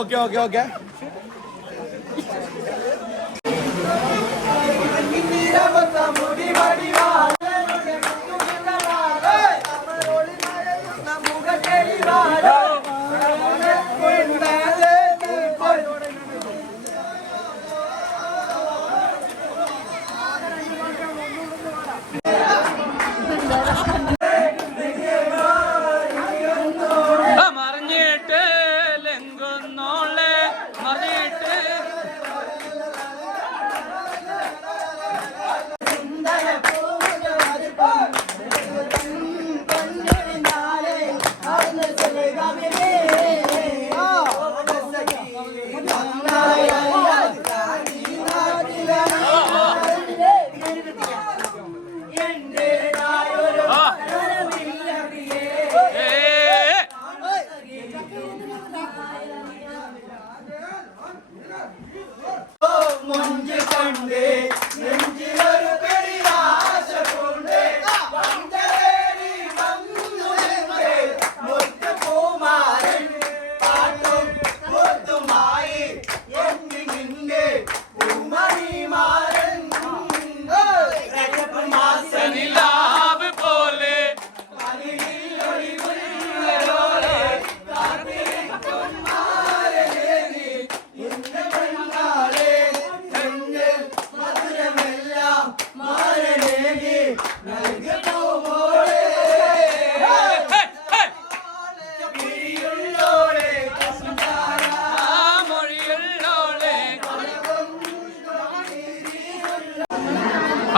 Okay okay okay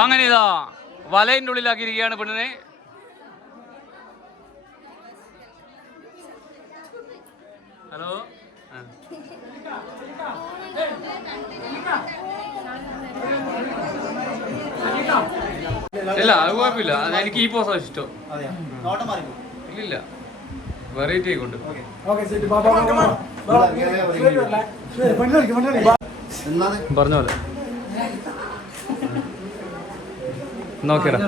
അങ്ങനെ ഇതാ വലയിൻ്റെ ഉള്ളിലാക്കിയിരിക്കുകയാണ് പെണ്ണിനെ. ഹലോ ഇല്ല അത് കുഴപ്പമില്ല. എനിക്ക് ഈ പോസാ ഇഷ്ടം. ഇല്ലില്ല വെറൈറ്റി ആയിക്കൊണ്ട് പറഞ്ഞ പോലെ നോക്കിയടാ.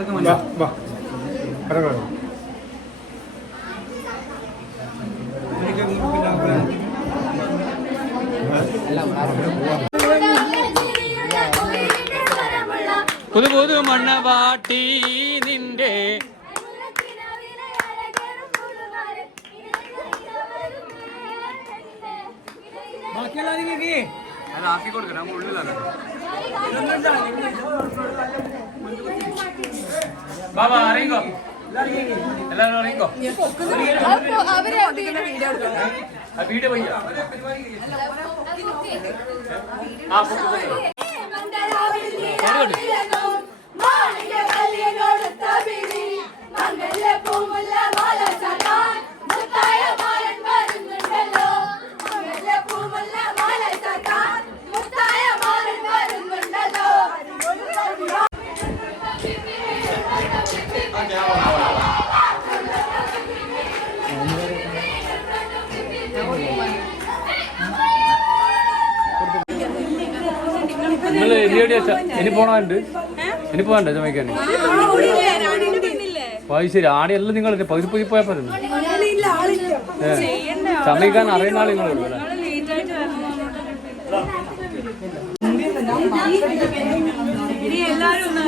പുതു പുതു മണ്ണവാട്ടി നിന്റെ ആക്കി കൊടുക്കണം ഉള്ളിലാണ്. ബാബാ അറിയിക്കോ എല്ലാവരും അറിയിക്കോ വീഡിയോ പോയി നിങ്ങള് ഇനി പോണുണ്ട്. ഇനി പോകണ്ടേ ചമയ്ക്കാൻ? ശരി ആടെയെല്ലാം നിങ്ങൾ പകുതി പോയി പോയാൽ പോലും ചമയ്ക്കാൻ അറിയുന്ന ആൾ നിങ്ങളുള്ളൂ അല്ലേ?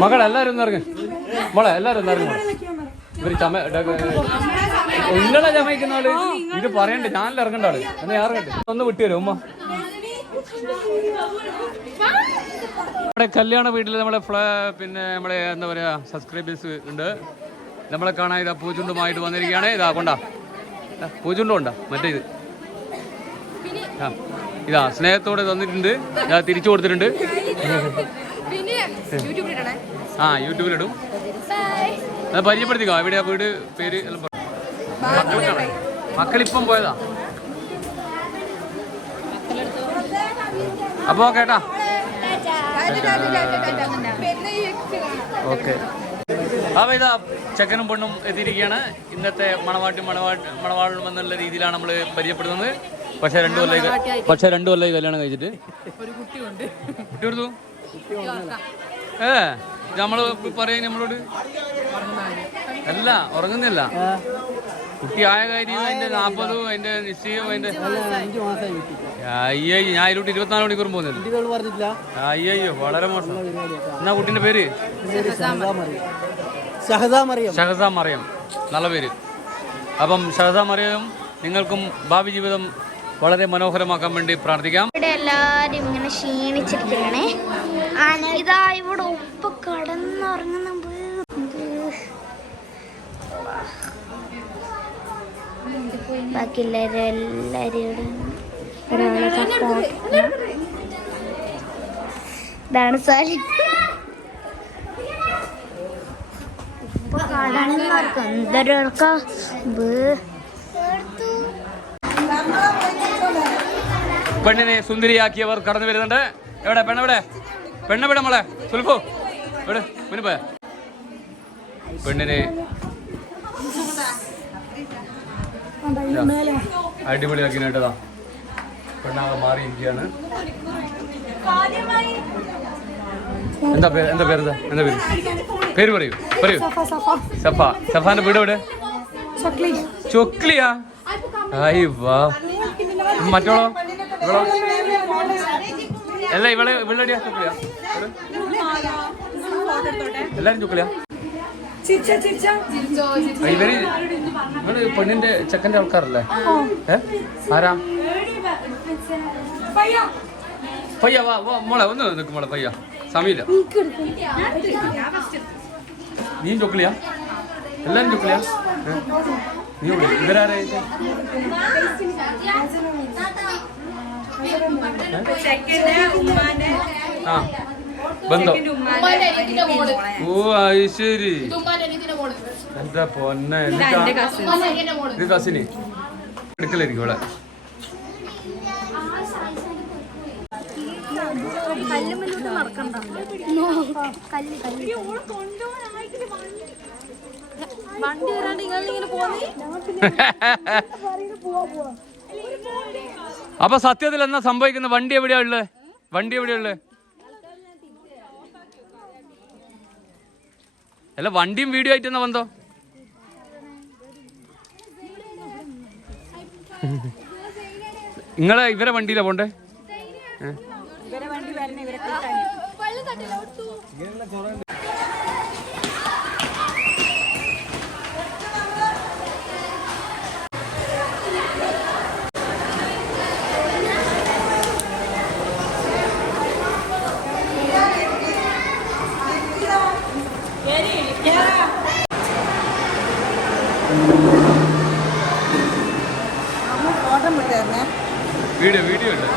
മകളെ എല്ലാവരും ഒന്ന് ഇറങ്ങി മോളെ എല്ലാവരും ഒന്ന് ഇറങ്ങി. ഇവര് നിങ്ങളെ ചമയ്ക്കുന്ന ആള് ഇത് പറയണ്ടേ? ഞാനിൽ ഇറങ്ങേണ്ട ആള് എന്നാ ഇറങ്ങട്ടെ. ഒന്ന് വിട്ടുതരും ഉമ്മ. നമ്മുടെ കല്യാണ വീട്ടിൽ നമ്മളെ പിന്നെ നമ്മളെ എന്താ പറയുക സബ്സ്ക്രൈബേഴ്സ് ഉണ്ട്. നമ്മളെ കാണാൻ ഇതാ പൂച്ചുണ്ടുമായിട്ട് വന്നിരിക്കുകയാണ്. ഇതാ കൊണ്ടാ പൂച്ചുണ്ടും ഉണ്ടാ മറ്റേ ഇത് ഇതാ സ്നേഹത്തോടെ തന്നിട്ടുണ്ട്. ഇതാ തിരിച്ചു കൊടുത്തിട്ടുണ്ട്. യൂട്യൂബിലിടും. അത് പരിചയപ്പെടുത്തിക്കോ. എവിടെയാ വീട് പേര് എല്ലാം മക്കളിപ്പം പോയതാ. അപ്പോൾ കേട്ടാ ഓക്കെ. അപ്പോൾ ഇതാ ചെക്കനും പെണ്ണും എത്തിയിരിക്കുകയാണ്. ഇന്നത്തെ മണവാളും എന്നുള്ള രീതിയിലാണ് നമ്മൾ പരിചയപ്പെടുന്നത്. പക്ഷേ 2 കൊല്ലമായി കല്യാണം കഴിച്ചിട്ട്. കുട്ടി കൊടുത്തു നമ്മൾ പറയും നമ്മളോട് അല്ല ഉറങ്ങുന്നില്ല. കുട്ടി ആയ കാര്യം അതിന്റെ 40 അതിന്റെ നിശ്ചയവും അതിന്റെ അയ്യോ ഞാൻ ഇതിലോട്ട് 24 മണിക്കൂറും പോകുന്നില്ല. അയ്യോ വളരെ മോശം. എന്നാ കുട്ടീന്റെ പേര് ഷഹസ മറിയം. നല്ല പേര്. അപ്പം ഷഹസ മറിയം നിങ്ങൾക്കും ഭാവി ജീവിതം വളരെ മനോഹരമാക്കാൻ വേണ്ടി പ്രാർത്ഥിക്കാം. ഇവിടെ എല്ലാരും ഇങ്ങനെ ക്ഷീണിച്ചിരിക്കണേ. ഇതാ ഇവിടെ ഉപ്പ കടന്നുറങ്ങുന്ന ബാക്കിയുള്ളവരെല്ലാരും ഇതാണ് സാലി. ഉപ്പ കടന്നുറക്കം എന്തൊരുക്ക പെണ്ണിനെ സുന്ദരിയാക്കിയവർ കടന്നു വരുന്നുണ്ട്. എവിടെ പെണ്ണെവിടെ മോളെ സുൽഫു എവിടെ മുന്നിപ്പോ പെണ്ണിനെ അടിപൊളിയാക്കിനായിട്ടതാ പെണ്ണാകെ മാറിയിരിക്കുകയാണ്. എന്താ പേര് പറയൂ. സഫാന്റെ വീട് എവിടെ? ചൊക്ലിയാ? വാ. മറ്റോളോ അല്ല ഇവളടിയാ ചൊക്ലിയാ? എല്ലാരും ചൊക്ലിയാ? ഇവര് പെണ്ണിന്റെ ചെക്കന്റെ ആൾക്കാരല്ലേ? ആരാ? പയ്യ വാ മോളെ ഒന്ന് നിൽക്കും മോളെ പയ്യ സമയമില്ല. നീയും ചൊക്ലിയാ? എല്ലാരും ചൊക്ലിയാ? നീ ഇവരാരെ? ആ ബന്ധം. ഓ അത് ശരി. എന്താ പൊന്നെ ഇത് കസിന് എടുക്കലായിരിക്കും ഇവിടെ. അപ്പൊ സത്യത്തിൽ എന്നാ സംഭവിക്കുന്ന? വണ്ടി എവിടെയാ ഉള്ളത്? അല്ല വണ്ടിയും വീഡിയോ ആയിട്ട് എന്നാ ബന്ധോ? നിങ്ങളെ ഇവരെ വണ്ടിയിലാ പോണ്ടേ? വീഡിയോ ഉണ്ട്.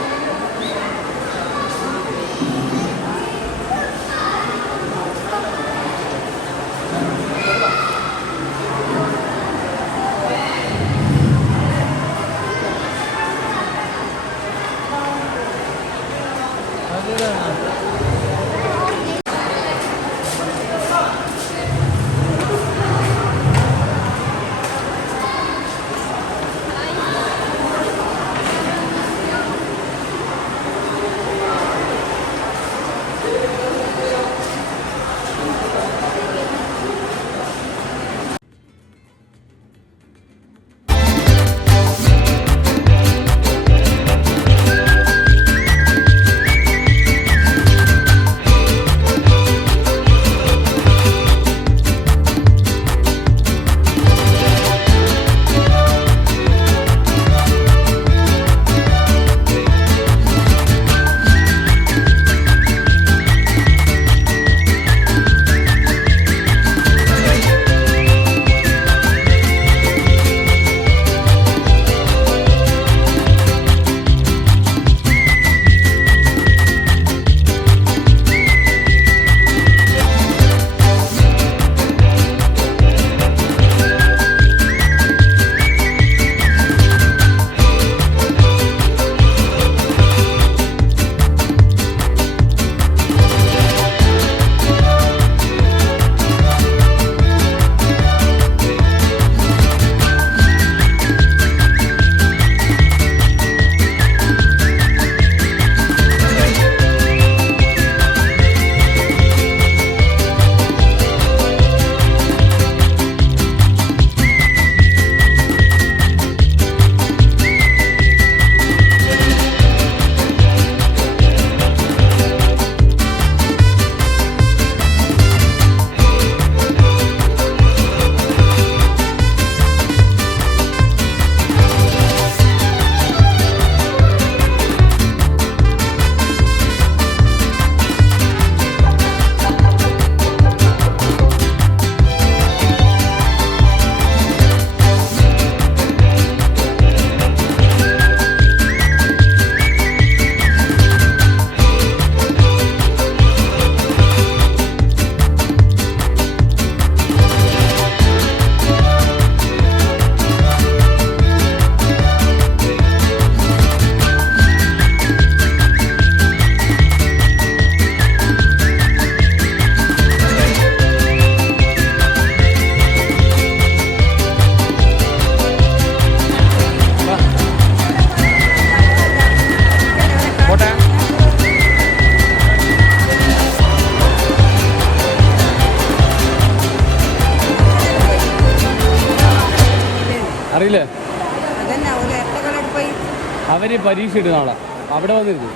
അവര് പരീക്ഷ ഇടുന്ന ആളാ. അവിടെ വന്നിരുന്നു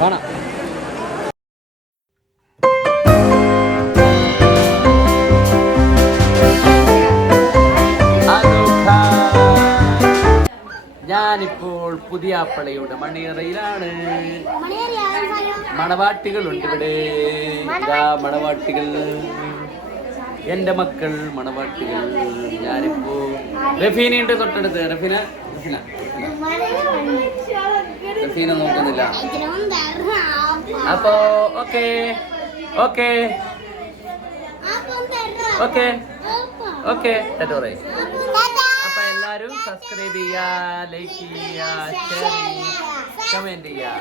കാണാം. ഞാനിപ്പോൾ പുതിയാപ്പളയുടെ മണിയറയിലാണ്. മണവാട്ടികളുണ്ട് ഇവിടെ. ഇതാ മണവാട്ടികൾ, എൻ്റെ മക്കൾ മണവാട്ടികൾ. ഞാനിപ്പോ റഫീനയുണ്ട് തൊട്ടടുത്ത്. റഫീന നോക്കുന്നില്ല. അപ്പോ ഓക്കെ ഓക്കെ ഓക്കെ ഓക്കെ അപ്പൊ എല്ലാരും സബ്സ്ക്രൈബ് ചെയ്യാ, ലൈക്ക് ചെയ്യാ, ഷെയർ ചെയ്യാ, കമന്റ് ചെയ്യാ.